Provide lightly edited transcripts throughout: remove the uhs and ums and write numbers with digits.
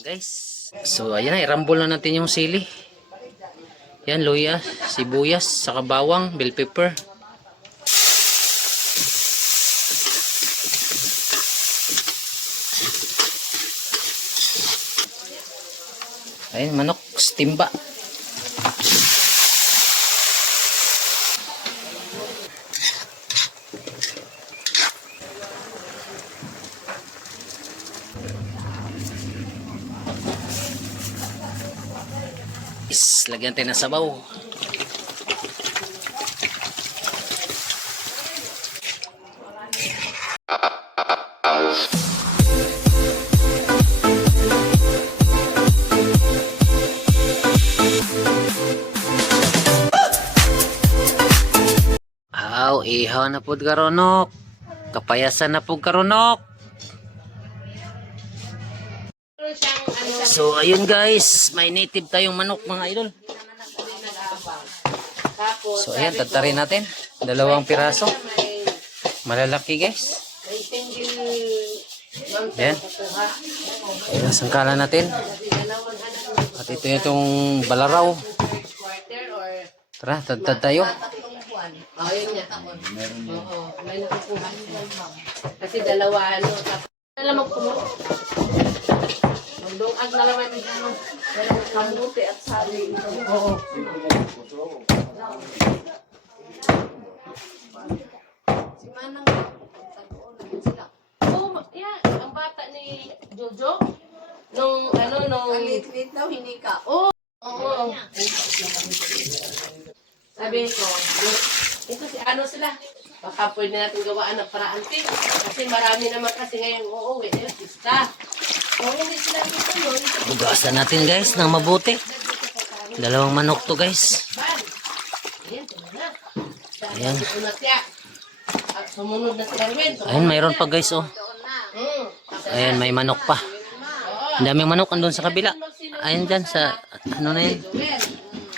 Guys, so ayan na, i-rumble na natin yung sili. Yan, luya, sibuyas, saka bawang, bell pepper. Ayun, manok, timba. Lagyan tayo ng sabaw. Ihaw na pud karonok. Kapayasan na pud karonok. So ayun guys, may native tayong manok mga idol. So ayan, tatarin natin. 2 piraso. Malalaki guys. Ayan. Ayan, sangkalan natin. At ito itong balaraw. Tara, tadtad tayo. Ayun niya. Oo, may nakukuha siya. Kasi dalawa magpuno. Magdungag na naman yung kamuti at sali. Oo. Si Manang sila. Oh, yeah, ang bata ni Jojo nung ang lit-lit daw hinika. Oo. Sabi ko, ito sila. Baka pwede natin gawaan ng paraan din. Kasi marami naman kasi ngayon uuwi. Pista. Kung hindi sila dito, Hugasan natin guys ng mabuti. 2 manok to guys. Ayan. At sumunod na sila rin. Ayan, mayroon pa guys oh. Ayan, may manok pa. Ang daming manok andun sa kabila. Ayan dyan sa, ano na yan.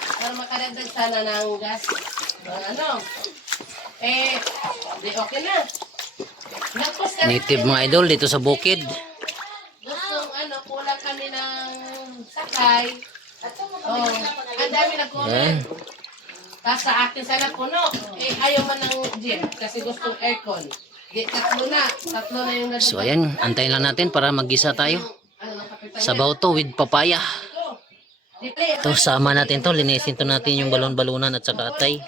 Para makaragdag sana ng gas. Di okay na. Native mga idol dito sa bukid. Gustong kulang kami ng sakay. Ang dami nag-comment. Tapos sa akin sana puno. Ayaw man ng gym kasi gustong aircon. Tatlo na yung nandun. So ayan, antayin lang natin para maggisa tayo. Sabaw to with papaya. Ito, sama natin to. Linisin to natin yung balon-balunan at saka atay.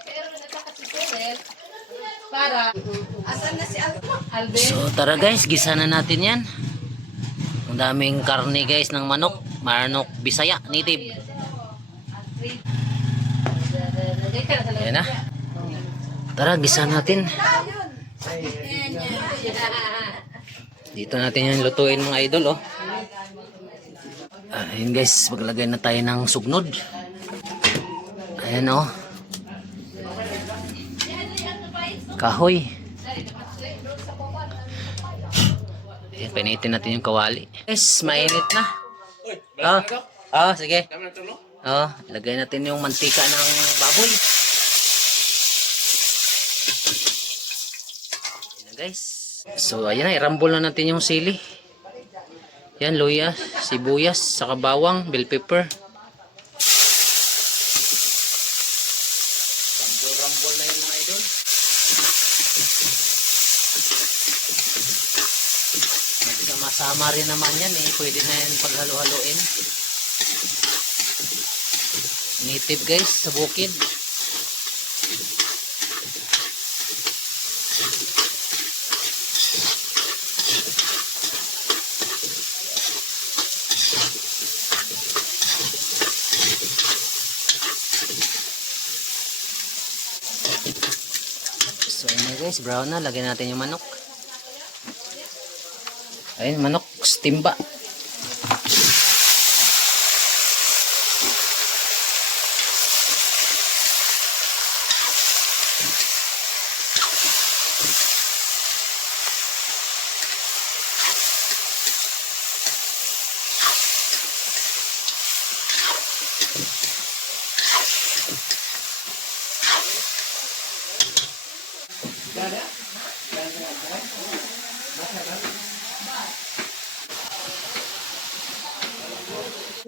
Asan na si Alvin? So tara guys, gisa na natin yan. Ang daming karne guys ng manok. Manok Bisaya, native. Ayan na. Tara, gisa natin. Dito natin yung lutuin mga idol oh. Ayan guys, maglagay na tayo ng sugnod. Ayan oh. Kahoy. Ayan, pinitin natin yung kawali. Guys, mainit na. Sige. Lagay natin yung mantika ng baboy. Ayan guys. So ayan na, i-rumble na natin yung sili. Yan, luya, sibuyas, saka bawang, bell pepper. Rumble na yung mga idol. Sama-sama rin naman yan eh. Pwede na yan paghalo-haloin. Native guys, sa bukid. So ayun guys, brown na. Lagyan natin yung manok. Ayun, manok, timba.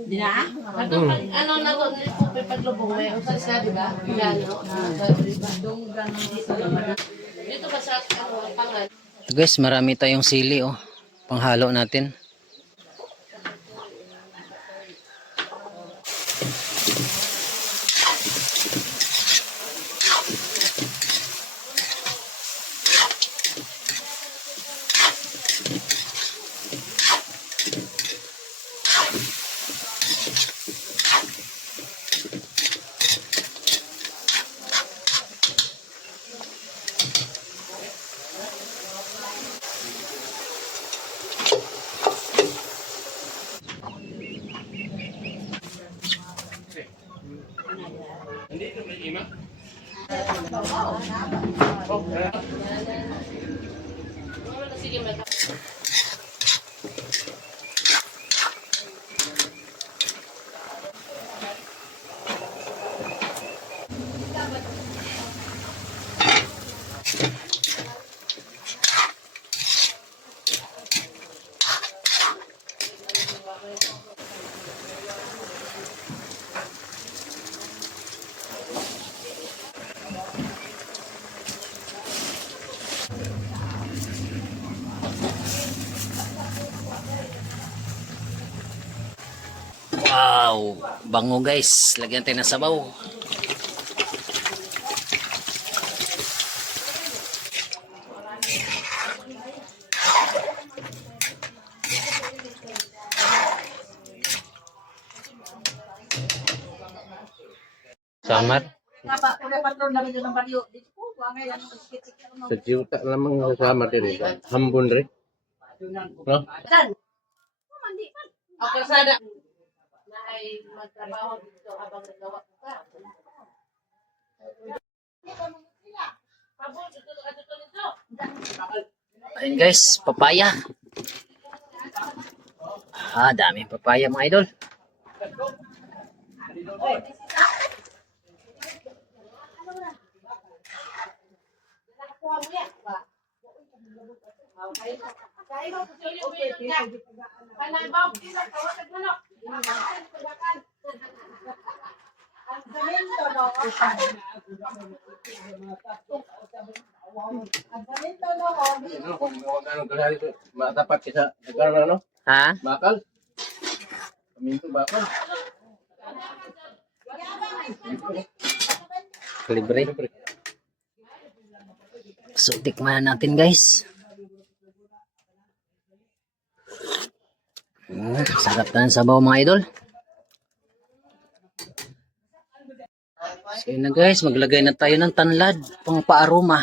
Ano na to, paglubong may usas na, di ba? Gano. Dito ba sa pangan? So guys, marami tayong sili oh. Panghalo natin. Sige, may Wow, bango guys. Lagyan tayo ng sabaw. Samar. Sa juta lamang kasama din. Hambon rin. No? okay, sana na ay magtrabaho dito habang nagawa ka. Pabot, ito nito. Ayun guys, papaya. Ah, daming papaya mga idol. Matapat kita. Nagkaroon ano? Ha? Bakal? Paminto bakal. Libre. So, tikman natin guys. Sarap na ng sabaw mga idol. So yun na guys, maglagay na tayo ng tanlad pang paaroma.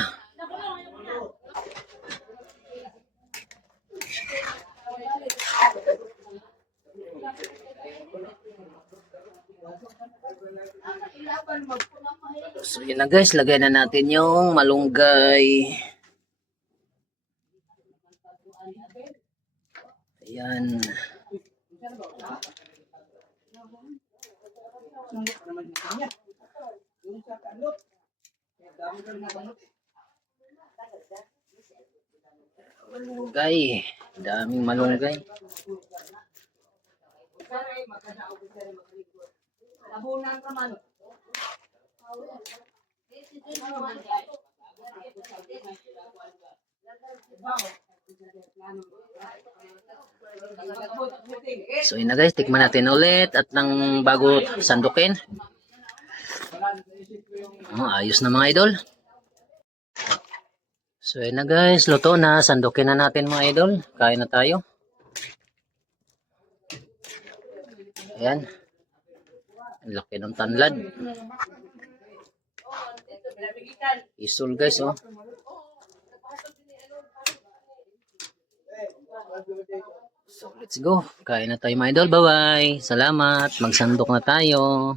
So yun na guys, lagay na natin yung malunggay. Ayan. Malunggay. Daming malunggay. So yun na guys, tikman natin ulit at nang bago sandukin. Oh, ayos na mga idol. So yun na guys, luto na. Sandukin na natin mga idol. Kain na tayo. Ayan. Ang laki ng tanlad. Isul guys oh. So let's go. Kain na tayo mga idol. Bye bye. Salamat. Magsandok na tayo.